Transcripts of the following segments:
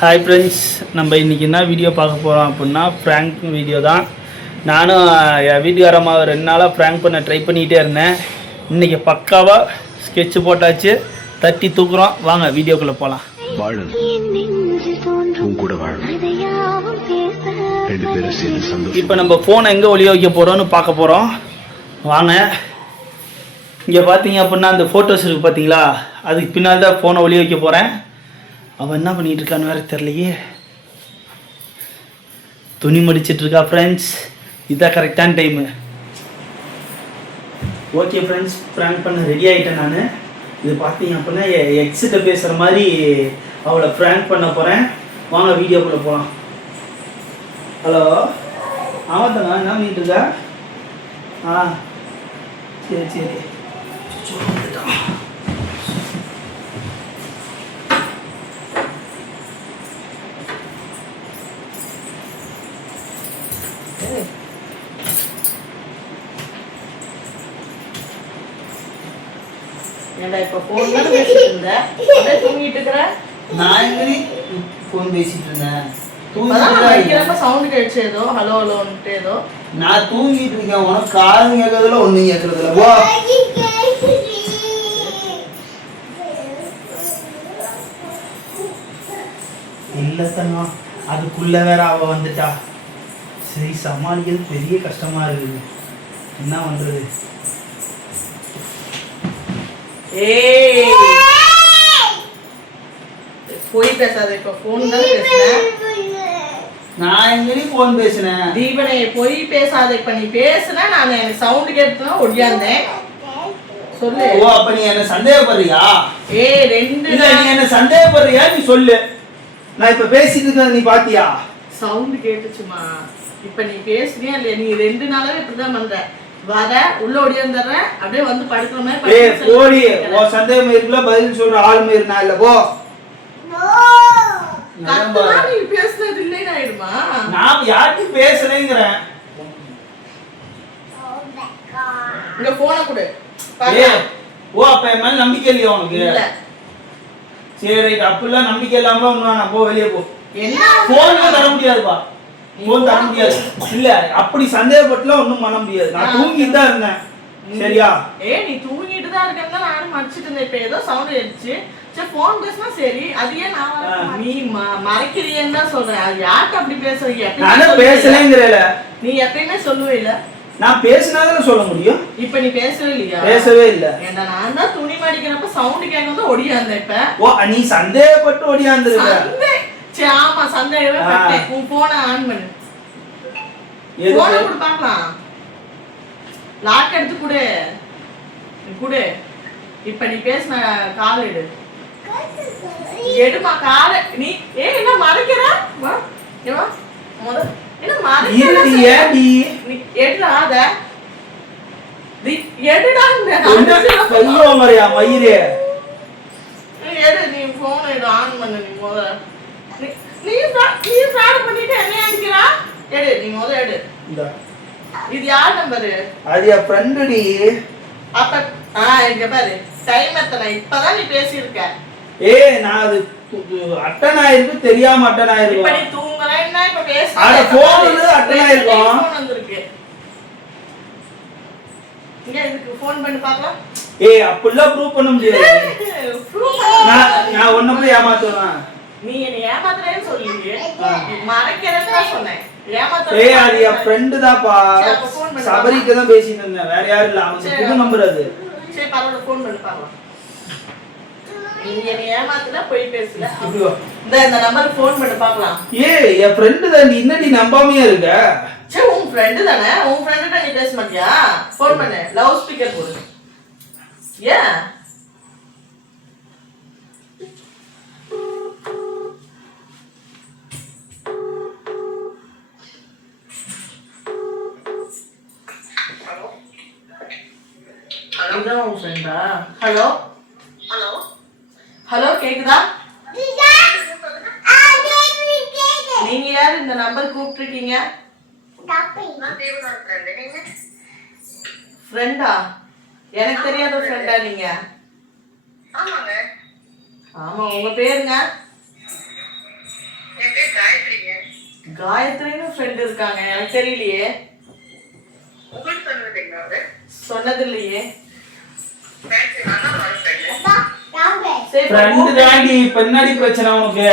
Hi friends, நம்ம இன்றைக்கி என்ன வீடியோ பார்க்க போகிறோம் அப்படின்னா ப்ராங்க் வீடியோ தான். நானும் என் வீட்டுக்காரமாக 2 நாளாக ப்ராங்க் பண்ண ட்ரை பண்ணிகிட்டே இருந்தேன். இன்றைக்கி பக்காவாக ஸ்கெட்சு போட்டாச்சு, தட்டி தூக்குறோம். வாங்க வீடியோக்குள்ளே போகலாம். இப்போ நம்ம ஃபோனை எங்கே ஒளிய வைக்க போகிறோன்னு பார்க்க போகிறோம். வாங்க. இங்கே பார்த்தீங்க அப்படின்னா அந்த ஃபோட்டோஸ் இருக்குது பார்த்தீங்களா, அதுக்கு பின்னால் தான் ஃபோனை ஒளிய வைக்க போகிறேன். அவன் என்ன பண்ணிகிட்டு இருக்கான்னு வேறு தெரியலையே. துணி மடிச்சிட்ருக்கா ஃப்ரெண்ட்ஸ். இதுதான் கரெக்டான டைமு. ஓகே ஃப்ரெண்ட்ஸ், ப்ராங்க் பண்ண ரெடி ஆகிட்டேன் நான். இது பார்த்தீங்க அப்படின்னா எக்ஸிட்ட பேசுகிற மாதிரி அவளை ப்ராங்க் பண்ண போகிறேன். வாங்க வீடியோக்குள்ளே போகலாம். ஹலோ, ஆமாம் தானே, என்ன பண்ணிட்டு இருக்கா? சரி சரி. ஏண்டா இப்போ ஃபோன் தான் பேசிட்டு இருந்தேன், அப்படியே தூங்கிட்டு இருக்கிற? நான் எங்கடி ஃபோன் பேசிட்டு இருந்தேன்? தூங்கிட்டு சவுண்ட் கேட்ச்சு, ஏதோ ஹலோ ஹலோன்ட்டு ஏதோ. நான் தூங்கிட்டு இருக்கேன், உனக்கு காது கேட்கறதுல ஒன்றும் கேட்கறதில்ல. ஓ இல்லை தங்கம், அதுக்குள்ளே வேற அவள் வந்துட்டா. சரி, சமாளிக்கிறது பெரிய கஷ்டமா இருக்குது. என்ன பண்ணுறது? ஏய், போய் பேசாத. இப்போ ஃபோன் தானே பேசுனேன். நான் எங்கடி ஃபோன் பேசினேன்? தீபனே, போய் பேசாத. இப்போ நீ பேசுனா நான் எனக்கு சவுண்ட் கேட்டுனா ஒடியாந்தேன். சொல்லு. ஓ, அப்ப நீ என்ன சந்தேகப்படுறியா? ஏய், 2 இல்ல, நீ என்ன சந்தேகப்படுறியா? நீ சொல்லு. நான் இப்ப பேசிட்டு இருக்கேன், நீ பாத்தியா? சவுண்ட் கேட்டுச்சுமா. இப்ப நீ பேசுறியா இல்லையா? நீ 2 நாளாவே இப்படிதான் பண்ற. வர உள்ள ஓடியாந்துறேன், அப்படியே வந்து படுக்கிற மாதிரி. ஏய் போடி, ஓ சந்தேகம் இருக்குல, பதில் சொல்ற ஆளுமே இருந்தா இல்ல. போ. நீ பேசுறது இல்லைன்னு ஆயிடுமா? நான் யார்கிட்ட பேசலைங்கிறேன். இந்த போனை கொடு. ஓ, அப்ப என் மேல நம்பிக்கை இல்லையா உனக்கு? இல்ல. சரி ரைட், அப்பெல்லாம் நம்பிக்கை இல்லாம ஒண்ணு நான் போ, வெளியே போ. என்ன போன் தர முடியாதுப்பா, போன் தர முடியாது. இல்ல, அப்படி சந்தேகப்பட்டுலாம் ஒண்ணும் பண்ண முடியாது. நான் தூங்கிட்டு தான் இருந்தேன், சரியா? நீ தூங்கிட்டு தான் இருக்கேன்னு நானும் மறைச்சிட்டு இருந்தேன். இப்ப ஏதோ சவுண்ட் ஆயிடுச்சு. சரி, போன் பேசினா சரி. அது ஏன் நான் நீ மறைக்கிறியன்னு தான் சொல்றேன். அது யார்கிட்ட அப்படி பேசுறீங்க? நான் பேசலைங்கிறல. நீ எப்பயுமே சொல்லுவே இல்ல. நான் பேசினாதானே சொல்ல முடியும். இப்ப நீ பேசவே இல்லையா? பேசவே இல்ல. ஏண்டா, நான் தான் துணி மடிக்கிறப்ப சவுண்ட் கேட்க வந்து ஓடியாந்தேன். இப்ப ஓ, நீ சந்தேகப்பட்டு ஓடியாந்துருக்க. சரி, ஆமா, சந்தேகமே பட்டேன். உன் போனை ஆன் பண்ணு. போனை கொடு பார்க்கலாம். லாக் எடுத்து கொடு. கொடு. இப்ப நீ பேசின கால் எடு. எடுமா கால. நீ என்ன மறைக்கிற? வா, வா. என்ன மறைக்கிற? ஏடி நீ எடுடாத. நீ எடுடா. ஐயோ மரியா மயிரே. எடு, நீ போன் எடு, ஆன் பண்ணு. நீ முதல்ல நீ ஃப்ராட் பண்ணிட்டு என்ன அடிக்கிறா? எடு, நீ முதல்ல எடு. இது யார் நம்பரு? அது என் ஃப்ரெண்டுடி. அப்ப இங்க பாரு, டைம் எத்தனை? இப்பதான் நீ பேசியிருக்க. நான் அது அட்டன் ஆயிருக்கு, தெரியாம அட்டன் ஆயிருக்கு. இப்ப நீ தூங்கறேன்னா இப்ப பேச. அட போன்ல அட்டன் ஆயிருக்கும். போன் வந்திருக்கு. இங்க இதுக்கு ஃபோன் பண்ணி பார்க்கலாம். அப்படிலாம் ப்ரூவ் பண்ண முடியாது. நான் ஒண்ணு போய் ஏமாத்துவேன். நீ என்ன ஏமாத்துறேன்னு சொல்லியே, மறைக்கிறேன்னு தான் சொன்னேன். அது என் ஃப்ரெண்டு தான்ப்பா. சபரிக்கு தான் பேசிட்டு இருந்தேன், வேற யாரும் இல்ல. அவன் புது நம்பர் அது. சரி, பரவாயில்ல, ஃபோன் பண்ணி பார்க்கலாம். நீ என்ன ஏமாத்துனா போய் பேசல. இந்த நம்பருக்கு ஃபோன் பண்ணி பார்க்கலாம். என் ஃப்ரெண்டு தான். நீ என்னடி நம்பாமையா இருக்க? சரி, உன் ஃப்ரெண்டு தானே. உன் ஃப்ரெண்டுட்ட நீ பேச மாட்டியா? ஃபோன் பண்ணு, லவுட் ஸ்பீக்கர் போடு. ஏன் இதான் உன் ஃப்ரெண்டா? ஹலோ ஹலோ ஹலோ, கேக்குதா? நீங்க யாரு இந்த நம்பர் கூப்பிட்டுருக்கீங்க? ஃப்ரெண்டா? எனக்கு தெரியாத ஃப்ரெண்டா நீங்க? ஆமாங்க. ஆமா, உங்க பேருங்க? காயத்ரின்னு ஃப்ரெண்ட் இருக்காங்க, எனக்கு தெரியலையே. சொன்னது இல்லையே. ஃப்ரெண்டு தாண்டி, பின்னாடி பிரச்சனை உனக்கு.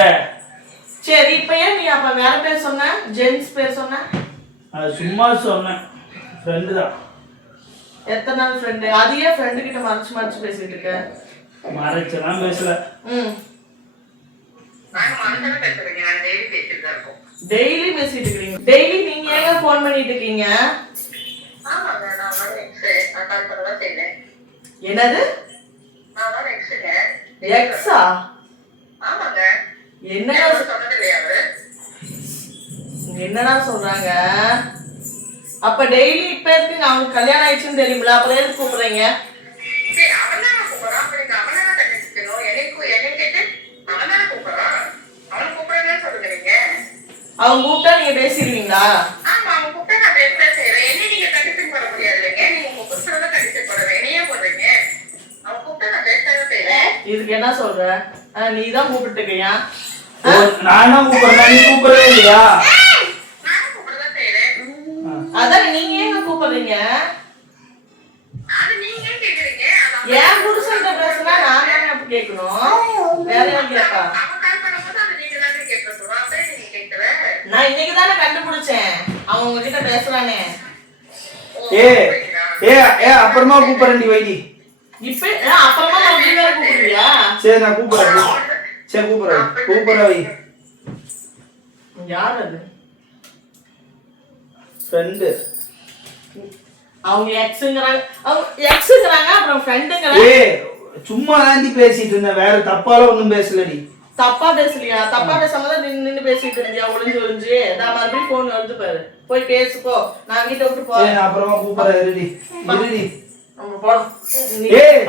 சரி இப்ப ஏன் நீ அப்ப வேற பேர் சொன்ன, ஜென்ஸ் பேர் சொன்ன? அது சும்மா சொன்னேன், ஃப்ரெண்டு தான். எத்தனை நாள் ஃப்ரெண்டு? அதையே ஃப்ரெண்டு கிட்ட மறைச்சு மறைச்சு பேசிட்டு இருக்க. மறைச்செல்லாம் பேசல. டெய்லி பேசிட்டு இருக்கீங்க. டெய்லி நீங்க ஏங்க போன் பண்ணிட்டு இருக்கீங்க? என்னது எக்ஸா? என்னடா சொல்றாங்க? அப்ப டெய்லி இப்ப இருக்குங்க, அவங்க கல்யாணம் ஆயிடுச்சுன்னு தெரியுங்களா? அப்புறம் எதுக்கு கூப்பிடுறீங்க? அவங்க கூப்பிட்டா நீங்க பேசிடுவீங்களா? இதுக்கு என்ன சொல்ற? நீதான் கூப்பிட்டு இருக்கியா? நானும் கூப்பிடுறேன், நீ கூப்பிடவே இல்லையா? அதான் நீங்க ஏங்க கூப்பிடுறீங்க? ஏன் புருஷன் பேசுனா நான் தானே அப்ப கேட்கணும், வேற யாரும் கேட்பா? நான் இன்னைக்கு தானே கண்டுபிடிச்சேன் அவன் உங்ககிட்ட பேசுறானே. அப்புறமா கூப்பிடுறேன், வைடி. இப்ப அப்புறமா வேற கூப்பிடுறியா? சரி நான் கூப்பிடுறேன். சரி கூப்பிடுறேன் வை. யார் அது? ஃப்ரெண்டு. அவங்க எக்ஸ்ங்கறாங்க, அப்புறம் ஃப்ரெண்டுங்கறாங்க. சும்மா தாண்டி பேசிட்டு இருந்தேன், வேற தப்பால ஒண்ணும் பேசலடி. தப்பா பேசலையா? தப்பா பேசாம தான் நின்னு பேசிட்டு இருந்தியா ஒளிஞ்சு? நான் மறுபடியும் போன் வருது பாரு, போய் பேசுப்போ. நான் வீட்டை விட்டு போறேன். அப்புறமா கூப்பிடுறேன், இருடி. நம்ம போறோம்.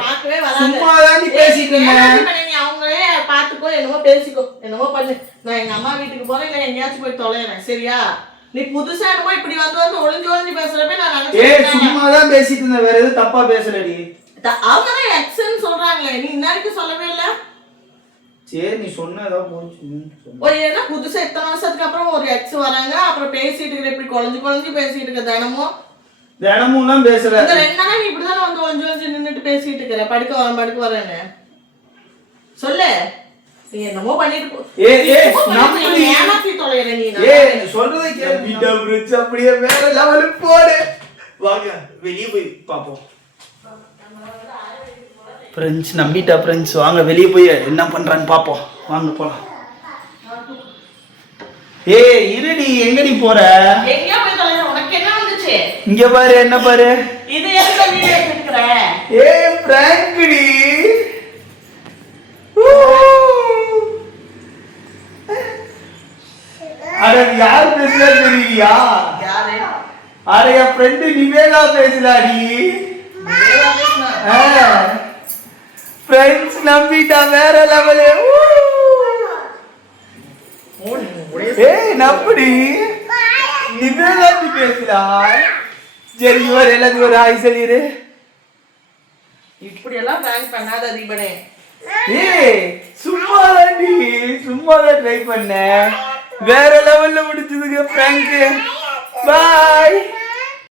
பாக்கவே வராத. சும்மா தாண்டி பேசிட்டு இருந்தேன். நீ அவங்களே பாத்துக்கோ, என்னமோ பேசிக்கோ, என்னமோ பண்ணு. நான் எங்க அம்மா வீட்டுக்கு போறேன், இல்ல எங்கேயாச்சும் போய் தொலைறேன், சரியா? நீ புதுசா என்னமோ இப்படி வந்து ஒளிஞ்சு பேசுறப்ப நான் நினைச்சேன் சும்மா தான் பேசிட்டு இருந்தேன், வேற எதுவும் தப்பா பேசலடி. அவங்க தான் எக்ஸ்ன்னு சொல்றாங்களே, நீ இன்னைக்கு சொல்லவே இல்ல. சரி நீ சொன்னதான் போச்சு. ஏன்னா புதுசா இத்தனை வருஷத்துக்கு அப்புறம் ஒரு எக்ஸ் வராங்க, அப்புறம் பேசிட்டு இருக்க, இப்படி குழஞ்சு பேசிட்டு இருக்க. தினமும் தான் பேசுற. இந்த 2 நாளா நீ இப்படிதான் வந்து ஒளிஞ்சு நின்னுட்டு பேசிட்டு இருக்கிற. படுக்க வரேன்னு சொல்லு. நீ என்னமோ பண்ணிட்டு ஏமாத்தி தொலைற. நீ சொல்றதை கேளு. அப்படியே வேற லெவலுக்கு போடு. வாங்க வெளியே போய் பாப்போம். ஃப்ரெண்ட்ஸ் நம்பிட்டா ஃப்ரெண்ட்ஸ், வாங்க வெளியே போய் என்ன பண்றான்னு பாப்போம். வாங்க போலாம். இருடி, எங்க நீ போற? எங்க போய் தொலைற? உனக்கு என்ன வந்துச்சு? இங்க பாரு, என்ன பாரு. இது எதுக்கு வீடியோ எடுத்துக்கற? பிராங்க்டி. அட யார் பேசுறா தெரியலையா? யாரு? அட என் ஃப்ரெண்ட் நிவேதா பேசுறாடி. நிவேதா பேசுனா? ஃப்ரெண்ட்ஸ் நம்பிட்டா வேற லெவலு. நம்படி நிவேதா பேசுறா. சரி இவர் எல்லாத்துக்கும் ஒரு ஹாய் சொல்லிரு. இப்படி எல்லாம் பிராங்க் பண்ணாத தீபனே. சும்மாதான் ட்ரை பண்ண. வேற லெவல்ல முடிச்சதுக்கு பிராங்க். பாய்.